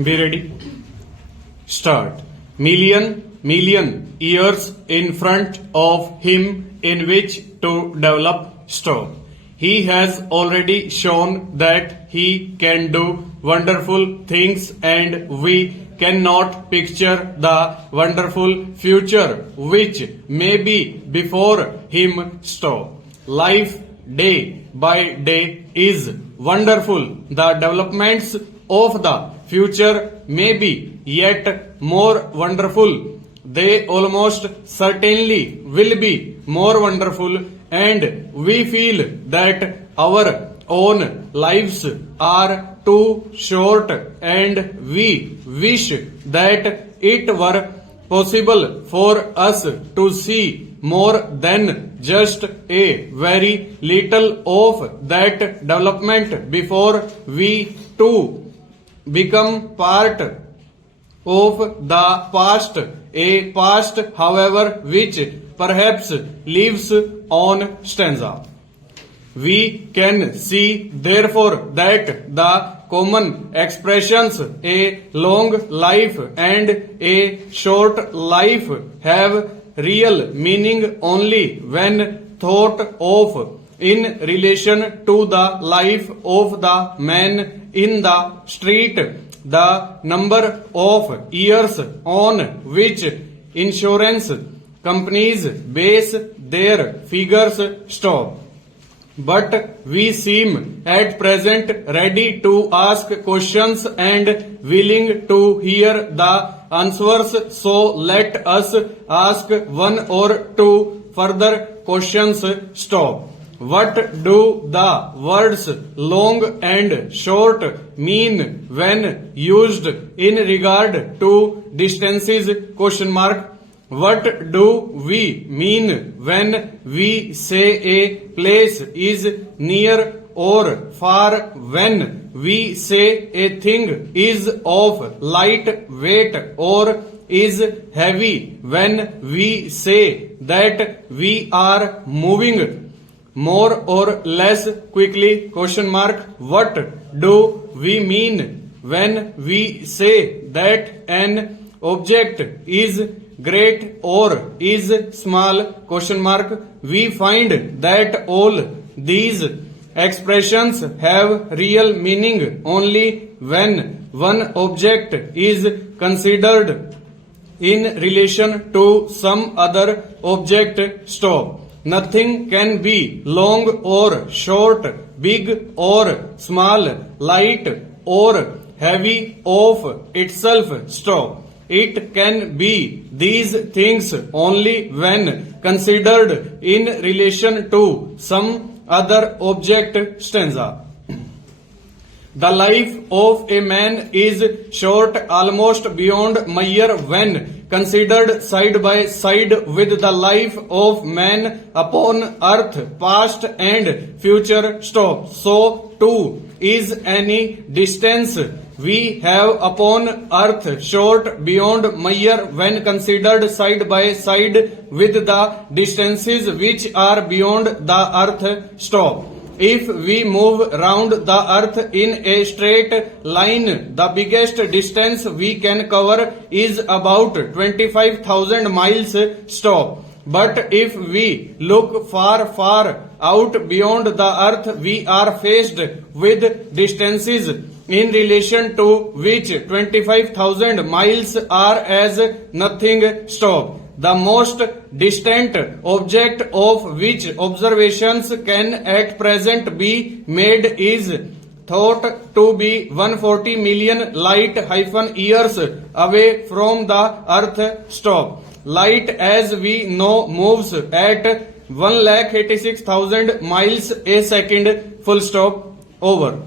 Be ready. Start. Million years in front of him in which to develop. Stop. He has already shown that he can do wonderful things and we cannot picture the wonderful future which may be before him. Stop. Life day by day is wonderful. The developments of the future may be yet more wonderful. They almost certainly will be more wonderful, and we feel that our own lives are too short, and we wish that it were possible for us to see more than just a very little of that development before we too become part of the past, a past, however, which perhaps lives on. Stanza. We can see, therefore, that the common expressions a long life and a short life have real meaning only when thought of in relation to the life of the man in the street. The number of years on which insurance companies base their figures. Stop. But we seem at present ready to ask questions and willing to hear the answers. So let us ask one or two further questions. Stop. What do the words long and short mean when used in regard to distances? Question mark. What do we mean when we say a place is near or far? When we say a thing is of light weight or is heavy? When we say that we are moving more or less quickly? Question mark. What do we mean when we say that an object is great or is small? Question mark. We find that all these expressions have real meaning only when one object is considered in relation to some other object. Stop. Nothing can be long or short, big or small, light or heavy of itself. Stop. It can be these things only when considered in relation to some other object. Stanza. The life of a man is short almost beyond measure when considered side by side with the life of man upon earth, past and future. Stop. So too is any distance we have upon earth short beyond measure when considered side by side with the distances which are beyond the earth. Stop. If we move round the earth in a straight line, the biggest distance we can cover is about 25,000 miles. Stop. But if we look far out beyond the earth, we are faced with distances in relation to which 25,000 miles are as nothing. Stop. The most distant object of which observations can at present be made is thought to be 140 million light-years away from the earth. Stop. Light, as we know, moves at 1,86,000 miles a second. Full stop. Over.